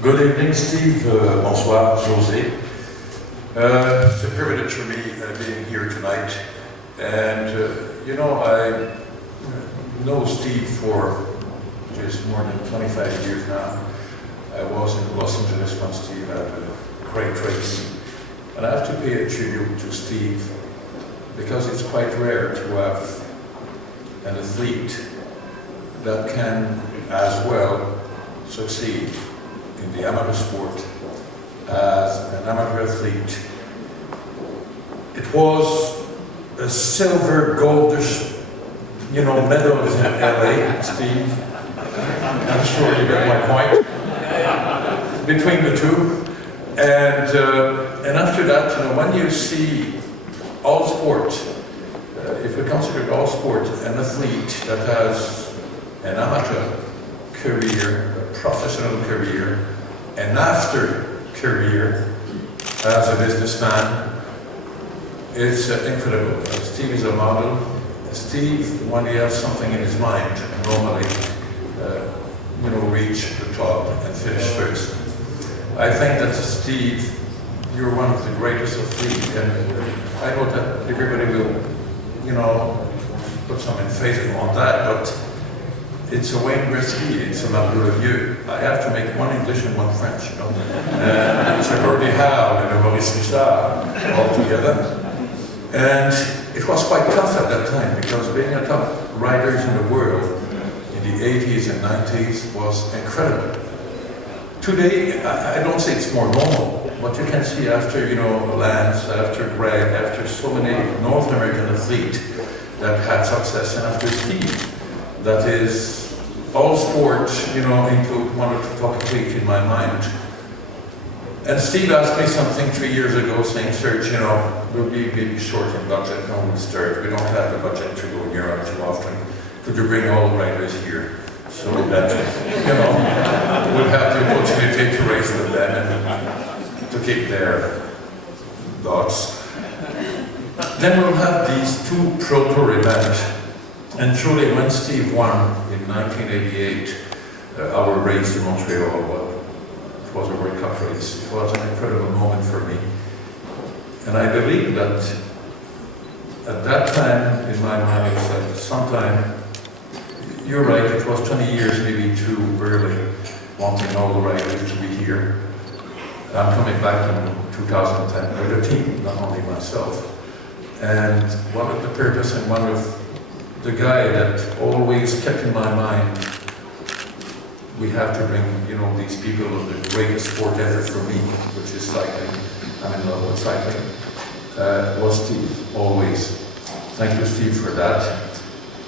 Good evening, Steve. Bonsoir, José. It's a privilege for me being here tonight. And, I know Steve for just more than 25 years now. I was in Los Angeles when Steve had a great race. And I have to pay a tribute to Steve because it's quite rare to have an athlete that can as well succeed in the amateur sport as an amateur athlete. It was a silver, goldish, medals in LA, Steve. I'm sure you get my point. Between the two. And after that, when you see all sport, if we consider all sport an athlete that has an amateur career, a professional career, an after career as a businessman, it's incredible. Steve is a model. Steve, when he has something in his mind, normally, reach the top and finish first. I think that Steve, you're one of the greatest athletes, and I know that everybody will, put some emphasis on that, but it's a Wayne Gretzky, it's a Mario Lemieux. I have to make one English and one French, it's a Gordie Howe and a Maurice Richard all together. And it was quite tough at that time, because being a top riders in the world in the 80s and 90s was incredible. Today, I don't say it's more normal, but you can see after, Lance, after Greg, after so many North American athletes that had success, and after Steve, that is all sports, include one of the top athletes in my mind. And Steve asked me something 3 years ago, saying, Serge, we'll be maybe short in budget, no one start. We don't have the budget to go in Europe too often. Could you bring all the riders here? So that, we'll have the opportunity to race with them and to keep their dogs. Then we'll have these two ProTour events. And truly, when Steve won in 1988, our race in Montreal, it was a World Cup race. It was an incredible moment for me. And I believe that at that time, in my mind, it's like sometime, you're right, it was 20 years maybe too early, wanting all the riders to be here. I'm coming back in 2010 with a team, not only myself. And one of the purpose and one of the guy that always kept in my mind, we have to bring, these people of the greatest sport ever for me, which is cycling. I'm in love with cycling. Was Steve, always. Thank you, Steve, for that.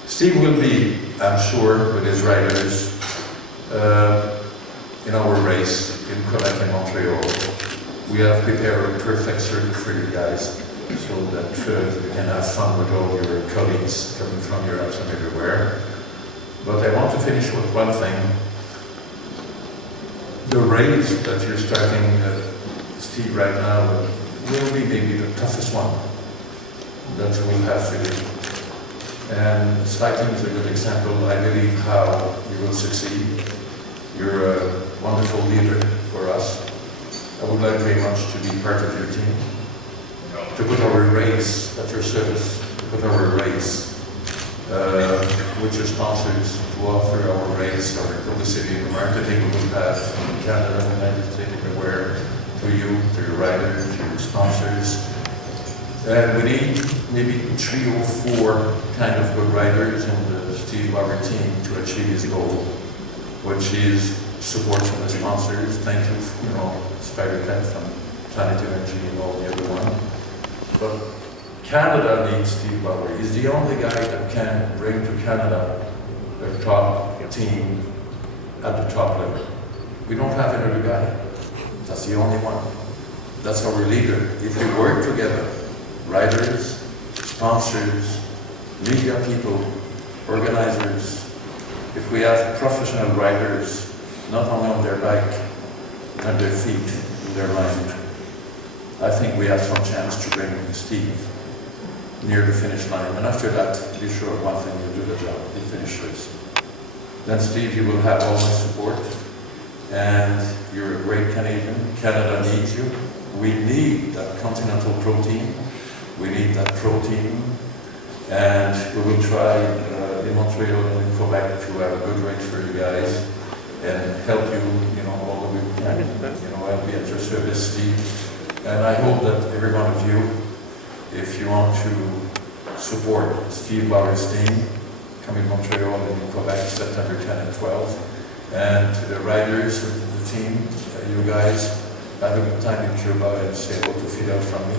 Steve will be, I'm sure, with his riders in our race in Quebec and Montreal. We have prepared a perfect circuit for you guys, so that you can have fun with all your colleagues coming from Europe and everywhere. But I want to finish with one thing. The race that you're starting, Steve, right now, will be maybe the toughest one that we'll have to do. And cycling is a good example, I believe, how you will succeed. You're a wonderful leader for us. I would like very much to be part of your team, to put our race at your service, to put our race with your sponsors, to offer our race, our publicity, the marketing we will have in Canada, the United States, everywhere, to you, to your riders, to your sponsors. And we need maybe 3 or 4 kind of good riders in the Steve Barber team to achieve his goal, which is support from the sponsors. Thank you, Spidertech from Planet Energy and all the other one. But Canada needs Steve Barber. He's the only guy that can bring to Canada a top team at the top level. We don't have another guy. That's the only one. That's our leader. If we work together, riders, sponsors, media people, organizers, if we have professional riders, not only on their bike, on their feet, in their mind, I think we have some chance to bring Steve near the finish line. And after that, be sure of one thing, you'll do the job, you finish this. Then Steve, you will have all my support. and you're a great Canadian. Canada needs you. We need that continental protein. We need that protein, and we will try in Montreal and in Quebec to have a good range for you guys and help you, all the way we can. I'll be at your service, Steve. And I hope that every one of you, if you want to support Steve Bauerstein, come in Montreal and in Quebec, September 10 and 12. And to the riders of the team, you guys, have a good time in Cuba and say hello to Fidel from me.